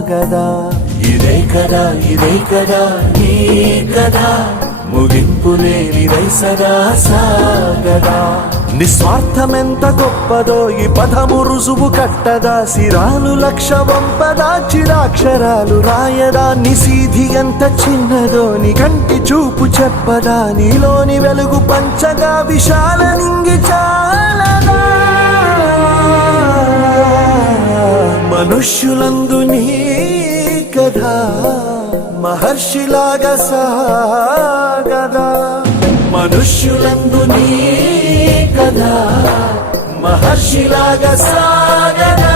సాగదా ఇదే కదా నీ కదా ముగింపు లేనిదై సదా సాగదా నిస్వార్థమెంత గొప్పదో ఈ పదము రుజువు కట్టదా సిరాలు లక్ష వంపదా చిరాక్షరాలు రాయదా నిసీధి ఎంత చిన్నదో నీ కంటి చూపు చెప్పదా నీలోని వెలుగు పంచగా విశాల నింగి చాలదా మనుష్యులందు నీ కథ మహర్షిలాగా సాగదా మనుష్యులందు నీ కథ మహర్షిలాగా సాగదా